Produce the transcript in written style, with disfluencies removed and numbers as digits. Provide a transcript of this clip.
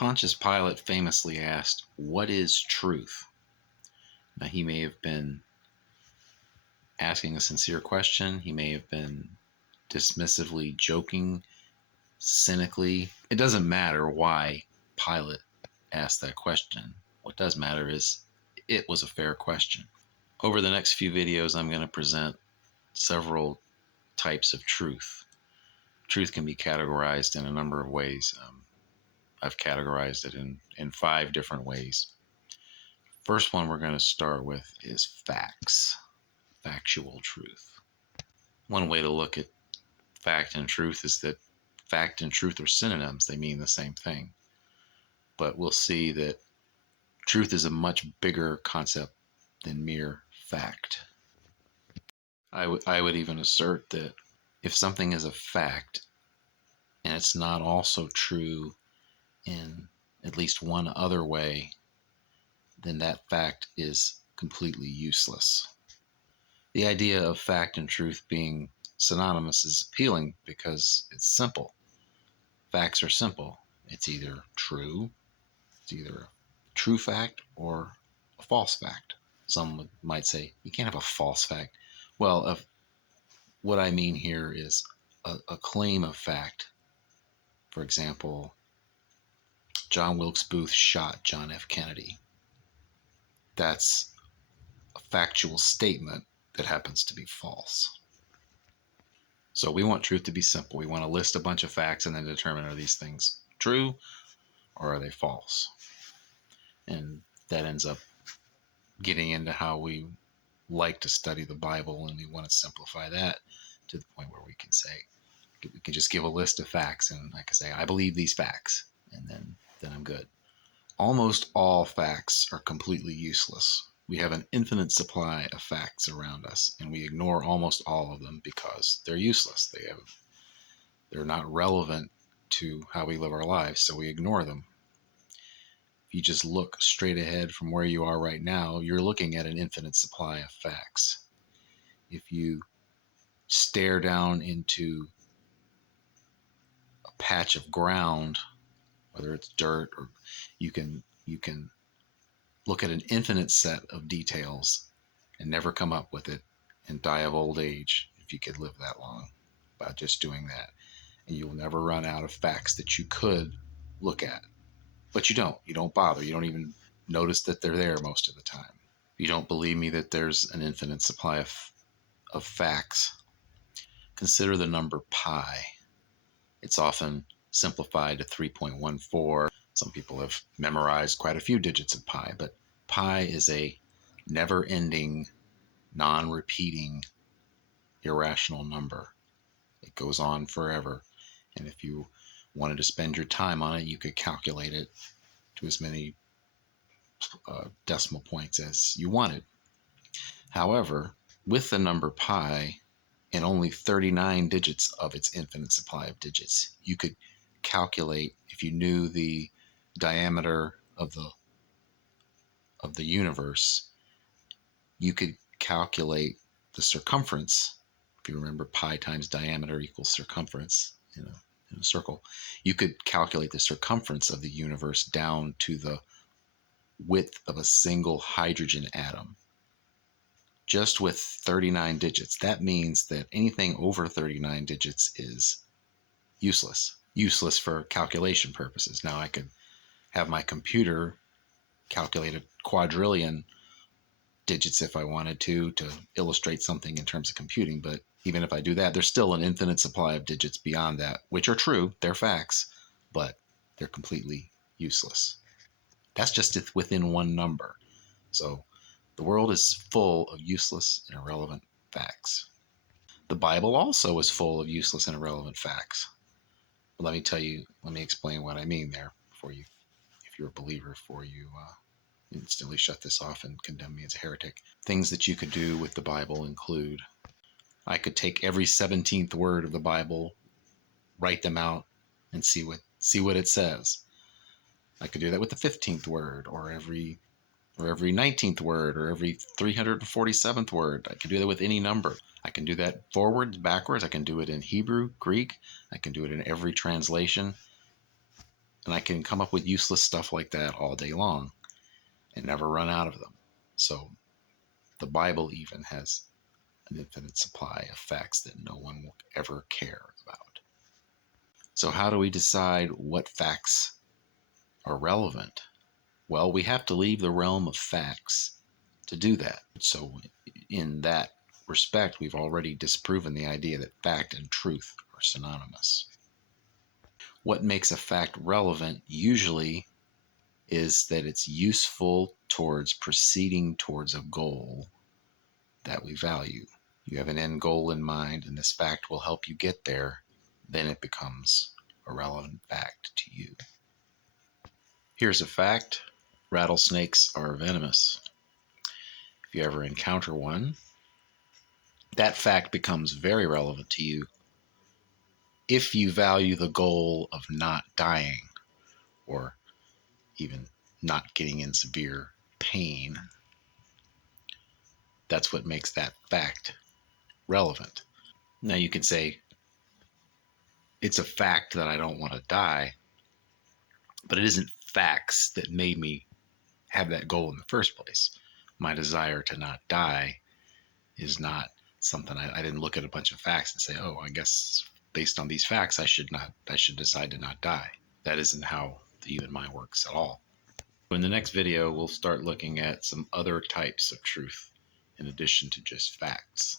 Pontius Pilate famously asked, "What is truth?" Now, he may have been asking a sincere question. He may have been dismissively joking, cynically. It doesn't matter why Pilate asked that question. What does matter is it was a fair question. Over the next few videos, I'm going to present several types of truth. Truth can be categorized in a number of ways. I've categorized it in 5 different ways. First one we're going to start with is facts, factual truth. One way to look at fact and truth is that fact and truth are synonyms. They mean the same thing. But we'll see that truth is a much bigger concept than mere fact. I would even assert that if something is a fact and it's not also true in at least one other way, then that fact is completely useless. The idea of fact and truth being synonymous is appealing because it's simple. Facts are simple. It's either true, it's either a true fact or a false fact. Some might say, you can't have a false fact. Well, what I mean here is a claim of fact. For example, John Wilkes Booth shot John F. Kennedy. That's a factual statement that happens to be false. So we want truth to be simple. We want to list a bunch of facts and then determine, are these things true or are they false? And that ends up getting into how we like to study the Bible, and we want to simplify that to the point where we can say, we can just give a list of facts and I can say, I believe these facts, and then I'm good. Almost all facts are completely useless. We have an infinite supply of facts around us, and we ignore almost all of them because they're useless. They're not relevant to how we live our lives, so we ignore them. If you just look straight ahead from where you are right now, you're looking at an infinite supply of facts. If you stare down into a patch of ground, whether it's dirt, or you can look at an infinite set of details and never come up with it and die of old age, if you could live that long, by just doing that. And you will never run out of facts that you could look at. But you don't bother. You don't even notice that they're there most of the time. If you don't believe me that there's an infinite supply of facts, consider the number pi. It's often simplified to 3.14. Some people have memorized quite a few digits of pi, but pi is a never-ending, non-repeating, irrational number. It goes on forever. And if you wanted to spend your time on it, you could calculate it to as many decimal points as you wanted. However, with the number pi and only 39 digits of its infinite supply of digits, you could calculate, if you knew the diameter of the universe, you could calculate the circumference. If you remember, pi times diameter equals circumference in a circle. You could calculate the circumference of the universe down to the width of a single hydrogen atom, just with 39 digits. That means that anything over 39 digits is useless for calculation purposes. Now, I could have my computer calculate a quadrillion digits if I wanted to illustrate something in terms of computing, but even if I do that, there's still an infinite supply of digits beyond that, which are true, they're facts, but they're completely useless. That's just within one number. So the world is full of useless and irrelevant facts. The Bible also is full of useless and irrelevant facts. But let me explain what I mean there before you, if you're a believer, before you instantly shut this off and condemn me as a heretic. Things that you could do with the Bible include, I could take every 17th word of the Bible, write them out, and see what it says. I could do that with the 15th word, or every 19th word, or every 347th word. I can do that with any number. I can do that forwards, backwards. I can do it in Hebrew, Greek. I can do it in every translation. And I can come up with useless stuff like that all day long and never run out of them. So the Bible even has an infinite supply of facts that no one will ever care about. So, how do we decide what facts are relevant? Well, we have to leave the realm of facts to do that. So, in that respect, we've already disproven the idea that fact and truth are synonymous. What makes a fact relevant usually is that it's useful towards proceeding towards a goal that we value. You have an end goal in mind, and this fact will help you get there, then it becomes a relevant fact to you. Here's a fact: rattlesnakes are venomous. If you ever encounter one, that fact becomes very relevant to you if you value the goal of not dying or even not getting in severe pain. That's what makes that fact relevant. Now you can say, it's a fact that I don't want to die, but it isn't facts that made me have that goal in the first place. My desire to not die is not something I didn't look at a bunch of facts and say, oh, I guess based on these facts, I should decide to not die. That isn't how the human mind works at all. In the next video, we'll start looking at some other types of truth in addition to just facts.